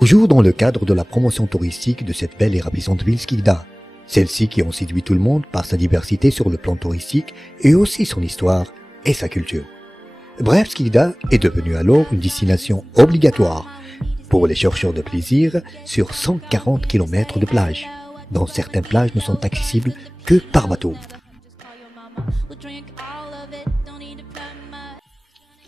Toujours dans le cadre de la promotion touristique de cette belle et ravissante ville Skikda, celle-ci qui ont séduit tout le monde par sa diversité sur le plan touristique et aussi son histoire et sa culture. Bref, Skikda est devenue alors une destination obligatoire pour les chercheurs de plaisir sur 140 km de plage, dont certaines plages ne sont accessibles que par bateau.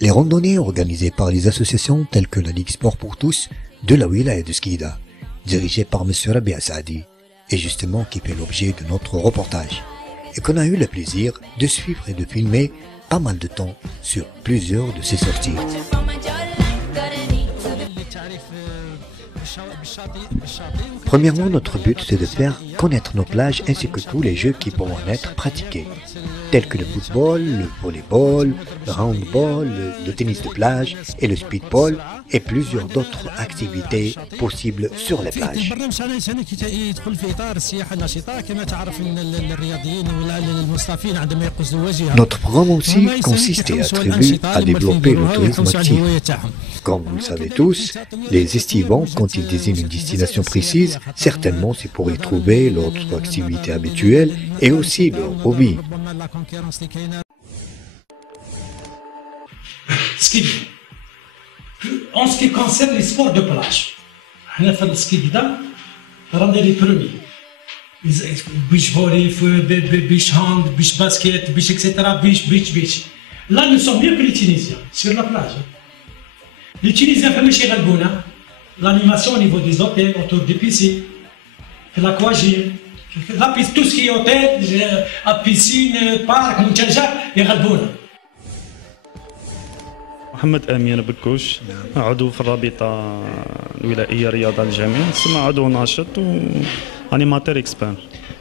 Les randonnées organisées par les associations telles que la Ligue Sport pour tous de la wilaya de Skikda, dirigée par M. Rabia Saadi, est justement qui fait l'objet de notre reportage et qu'on a eu le plaisir de suivre et de filmer pas mal de temps sur plusieurs de ces sorties. Premièrement, notre but c'est de faire connaître nos plages ainsi que tous les jeux qui pourront être pratiqués, tels que le football, le volleyball, le handball, le tennis de plage et le speedball et plusieurs d'autres activités possibles sur les plages. Notre programme aussi consistait à développer le tourisme actif. Comme vous le savez tous, les estivants, quand ils désignent une destination précise, certainement c'est pour y trouver leur activité habituelle et aussi leur hobby. En ce qui concerne les sports de plage, nous avons les premiers. Beach volley, beach hand, beach basket, beach etc. Beach. Là, nous sommes mieux que les Tunisiens sur la plage. Les Tunisiens font chez Galbouna, l'animation au niveau des hôtels, autour des piscines, l'aquagym, la piste, tout ce qui est hôtel, piscine, parc, Moutjaja et Galbouna. محمد أمين بكوش عضو في الرابطة الولائية رياضة الجامعة ثم عضو ناشط وأنيماتور إكسبير.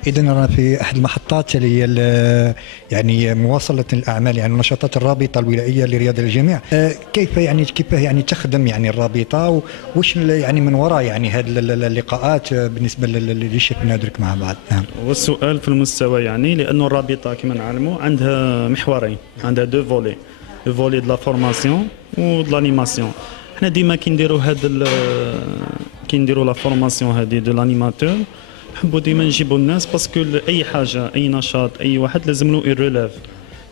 إذا أنا في أحد المحطات اللي هي يعني مواصلة الأعمال يعني نشاطات الرابطة الولائية لرياضة الجامعة. كيف تخدم يعني الرابطة وش يعني من وراء يعني هذه اللقاءات بالنسبة اللي شفنا ندرك مع بعض. نعم. والسؤال في المستوى يعني لأنه الرابطة كما نعلموا عندها محورين، عندها دو فولي. le volet de la formation ou de l'animation. حنا ديما كي نديروا لا فورماسيون هذه دو لانيماتور نحبوا ديما نجيبوا الناس باسكو اي حاجه اي نشاط اي واحد لازم له ريليف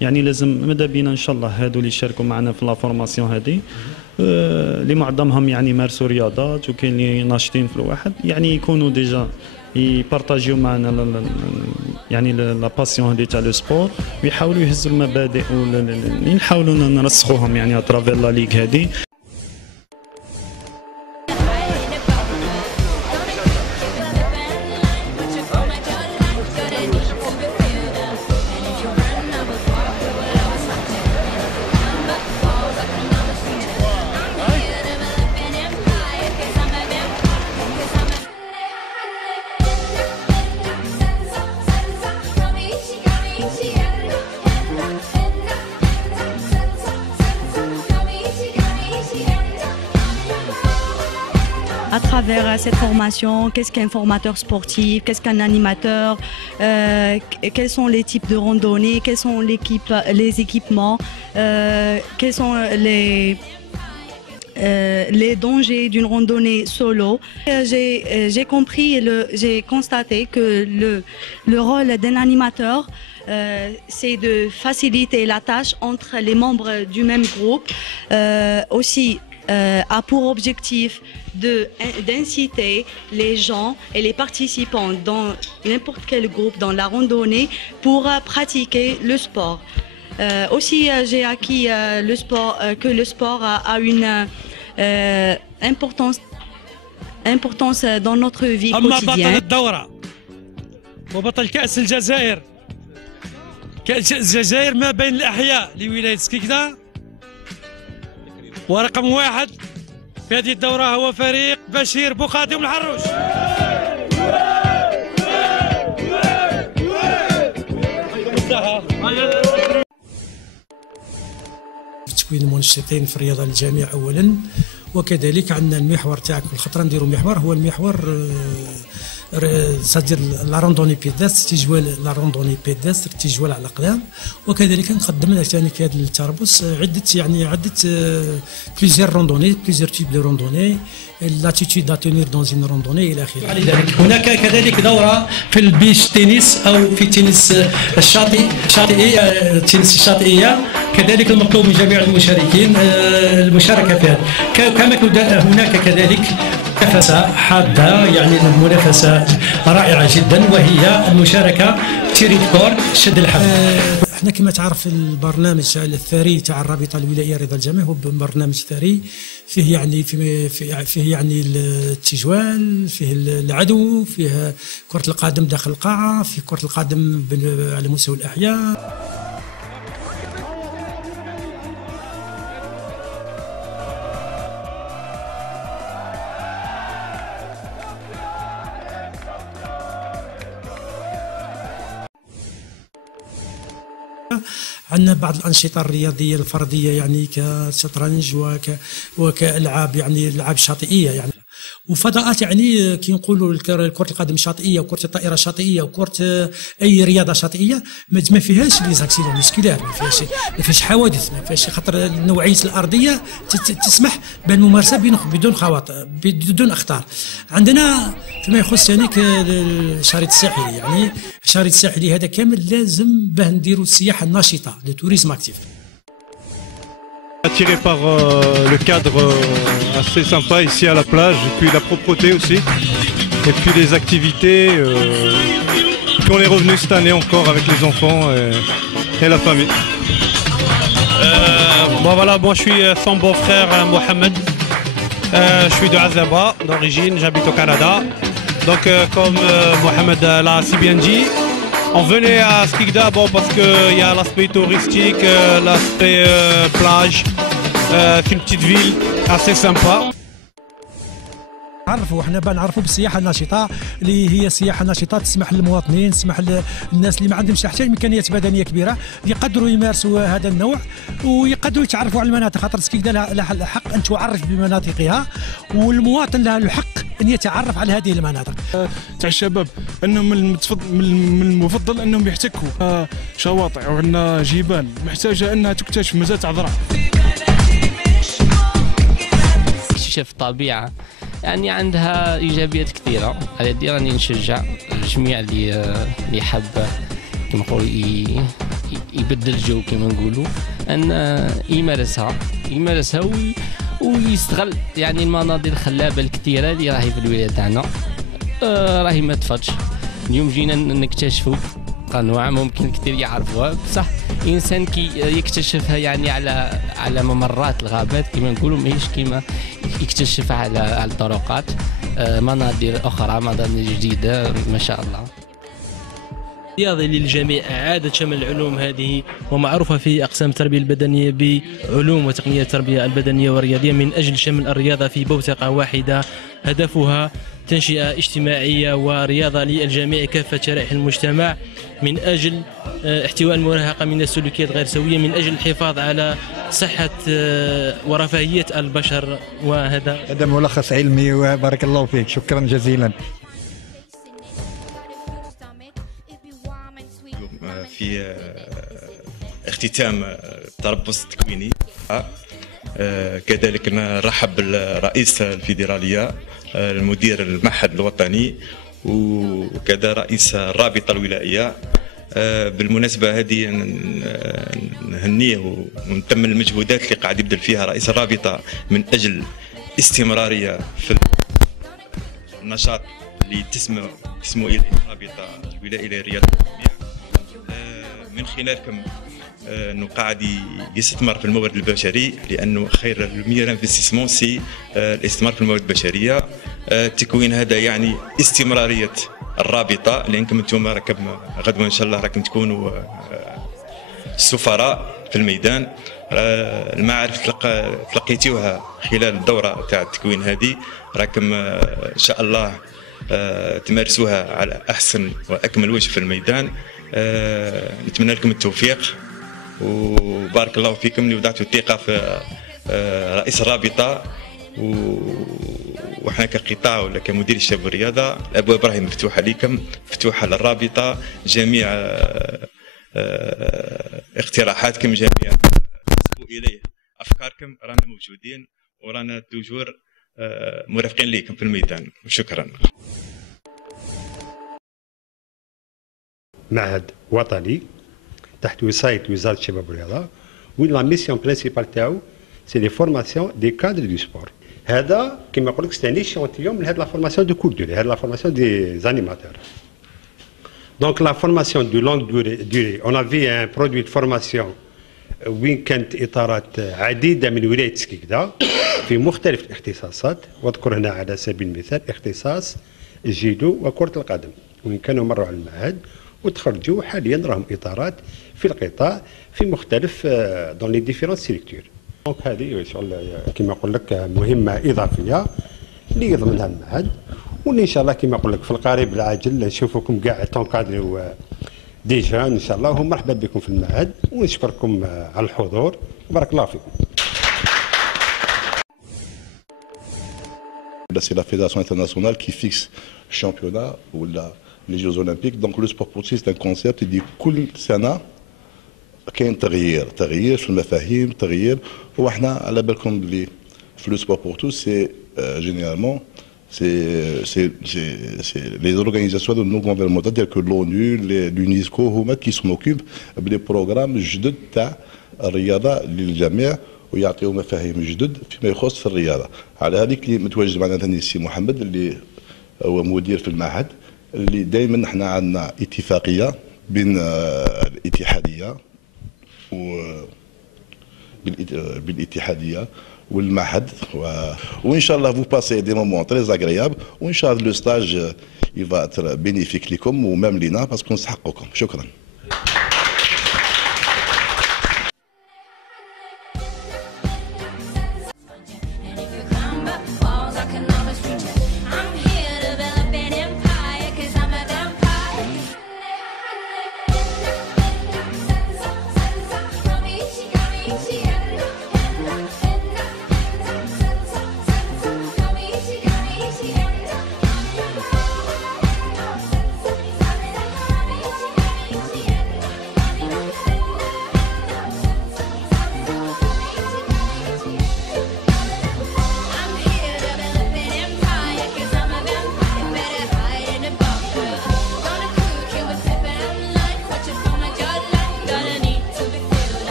يعني لازم ماذا بينا ان شاء الله هادو اللي يشاركوا معنا في لا فورماسيون هذه اللي معظمهم يعني مارسوا رياضات وكاين اللي ناشطين في الواحد يعني يكونوا ديجا يبارطاجيو معنا يعني لا باسيون هذه تاع لو سبور ويحاولوا يهزوا المبادئ نحاولوا نرسخوهم يعني اترافير لا ليغ هذه. À travers cette formation, qu'est-ce qu'un formateur sportif, qu'est-ce qu'un animateur, quels sont les types de randonnées, quels sont les équipements, quels sont les dangers d'une randonnée solo. J'ai compris et j'ai constaté que le rôle d'un animateur, c'est de faciliter la tâche entre les membres du même groupe, aussi a pour objectif d'inciter les gens et les participants dans n'importe quel groupe dans la randonnée pour pratiquer le sport. Aussi, j'ai acquis que le sport a une importance dans notre vie quotidienne. وبطل كأس الجزائر كأس الجزائر ما بين الأحياء لولاية سكيكدا ورقم واحد في هذه الدورة هو فريق بشير بوقادم الحروش. تكوين المنشطين في الرياضة الجامعة أولا وكذلك عندنا المحور تاعك في الخطرة نديروا محور هو المحور سجل لا روندوني بيداستر تيجوال لا روندوني بيداستر تيجوال على الاقدام. وكذلك نقدم ثاني في هذا التربص عده بليزيور روندوني بليزيور تيب دو روندوني لاتيتود ا تونير دون اون روندوني الى اخره. لذلك هناك كذلك دوره في البيش تنس او في تنس التنس الشاطئيه، كذلك المطلوب من جميع المشاركين المشاركه في هذا. كما هناك كذلك منافسة حادة، يعني منافسة رائعة جدا، وهي المشاركة تيري كور شد الحبل. احنا كما تعرف البرنامج الثري تاع الرابطة الولائية رضا الجميع هو برنامج ثري فيه يعني فيه يعني التجوال، فيه العدو، فيه كرة القدم داخل القاعة، فيه كرة القدم على مستوى الأحياء. عندنا بعض الأنشطة الرياضية الفردية يعني كشطرنج وكألعاب يعني الألعاب الشاطئية يعني، وفضاءات يعني كي نقولوا كرة القدم الشاطئية وكرة الطائرة الشاطئية وكرة أي رياضة شاطئية ما فيهاش لي زاكسيدون ميسكولار، ما فيهاش حوادث، ما فيهاش، خاطر نوعية الأرضية تسمح بالممارسة بدون خواطر بدون أخطار. عندنا فيما يخص يعني الشريط الساحلي، يعني الشريط الساحلي هذا كامل لازم باه نديروا السياحة الناشطة، لو توريزم اكتيف. Attiré par le cadre assez sympa ici à la plage, et puis la propreté aussi, et puis les activités. Puis on est revenu cette année encore avec les enfants et la famille. Bon voilà, moi je suis son beau-frère Mohamed. Je suis de Azaba d'origine, j'habite au Canada. Donc comme Mohamed l'a si bien dit, on venait à Skikda parce qu'il y a l'aspect touristique, l'aspect plage. C'est une petite ville assez sympa. نعرفوا احنا بنعرفوا بالسياحه الناشطه اللي هي السياحه الناشطه تسمح للمواطنين، تسمح للناس اللي ما عندهمش حتى امكانيات بدنيه كبيره يقدروا يمارسوا هذا النوع ويقدروا يتعرفوا على المناطق، خاطر سكيكدا لها الحق ان تعرف بمناطقها والمواطن له الحق ان يتعرف على هذه المناطق. تاع الشباب انهم من المفضل انهم يحتكوا شواطئ وعندنا جبال محتاجه انها تكتشف مازال تعذرها. اكتشاف الطبيعه يعني عندها ايجابيات كثيره، هذه راني نشجع الجميع اللي حاب كما نقولوا يبدل الجو كما نقولوا ان يمارسها ويستغل يعني المناظر الخلابه الكثيره اللي راهي في الولايه تاعنا، راهي ما تفاتش. اليوم جينا نكتشفوا قنوع ممكن كثير يعرفوها، بصح الانسان كي يكتشفها يعني على ممرات الغابات كما نقولوا، ماهيش كيما يكتشفها على الطرقات، مناظر اخرى، مناظر جديده ما شاء الله. رياضي للجميع إعادة شمل العلوم هذه ومعروفة في أقسام التربية البدنية بعلوم وتقنية التربية البدنية والرياضية من أجل شمل الرياضة في بوتقة واحدة، هدفها تنشئة اجتماعية ورياضة للجميع كافة شرائح المجتمع من أجل احتواء المراهقة من السلوكيات غير سوية، من أجل الحفاظ على صحة ورفاهية البشر. هذا ملخص علمي وبارك الله فيك، شكرا جزيلا. في اختتام التربص التكويني، كذلك نرحب بالرئيس الفيدرالية، المدير المعهد الوطني، وكذا رئيس الرابطة الولائية. بالمناسبة هذه نهنيه ونتمن المجهودات اللي قاعد يبذل فيها رئيس الرابطة من أجل استمرارية في النشاط اللي تسمو إليه الرابطة الولائية للرياضة من خلالكم، انه قاعد يستثمر في الموارد البشري، لانه خير المير انفستيسمون سي الاستثمار في الموارد البشريه. التكوين هذا يعني استمراريه الرابطه، لانكم انتم راكم غدوه ان شاء الله راكم تكونوا السفراء في الميدان. المعارف تلقيتوها خلال الدوره تاع التكوين هذه، راكم ان شاء الله تمارسوها على احسن واكمل وجه في الميدان. نتمنى لكم التوفيق وبارك الله فيكم اللي وضعتوا الثقة في رئيس الرابطة وإحنا كقطاع ولا كمدير الشباب والرياضة الأبواب راهي مفتوحة لكم، مفتوحة للرابطة، جميع اقتراحاتكم، جميع تنسبوا إليه أفكاركم، رانا موجودين ورانا توجور مرافقين لكم في الميدان. شكرا. معهد وطني تحت وصاية وزارة الشباب والرياضة، وين لا ميسيون برينسيبال تاعو سي لي فورماسيون دي كادر دو سبور. هذا كما نقول لك سي ان ايشونتيون من هاد لا فورماسيون دو كورت دوري، هاد لا فورماسيون دي زانيماتور. دونك لا فورماسيون دو لونغ دوري اون افي ان برودوي دو فورماسيون وين كانت اطارات عديده من ولايه سكيكدا في مختلف الاختصاصات، واذكر هنا على سبيل المثال اختصاص الجيدو وكره القدم، وين كانوا مروا على المعهد وتخرجوا حاليا راهم اطارات في القطاع في مختلف دون لي ديفيرون ستركتور. دونك هذه شغل كما نقول لك مهمه اضافيه اللي يضمنها المعهد، واللي ان شاء الله كما نقول لك في القريب العاجل نشوفكم كاع تنكادريو دي جون ان شاء الله، ومرحبا بكم في المعهد، ونشكركم على الحضور، بارك الله فيكم. C'est la fédération internationale qui fixe le championnat ou les Jeux Olympiques. Donc le sport pour tous c'est un concept اللي كل سنة كاين تغيير في المفاهيم، تغيير. وإحنا على بالكم اللي في لو سبور بور توس سي جينيرالمون c'est les organisations non gouvernementales telles que l'ONU, l'UNESCO هما qui s'en occupent بلي بروغرام جدد تاع الرياضة للجميع ويعطيو مفاهيم جدد فيما يخص الرياضة. على هذيك اللي متواجد معنا ثاني السي محمد اللي هو مدير في المعهد، اللي دائما احنا عندنا اتفاقية بين الاتحادية بالاتحادية والمعهد وإن شاء الله vous passez des moments très agréables وإن شاء الله le stage il va être bénéfique لكم ومام لينا باسكو نستحقكم. شكرا.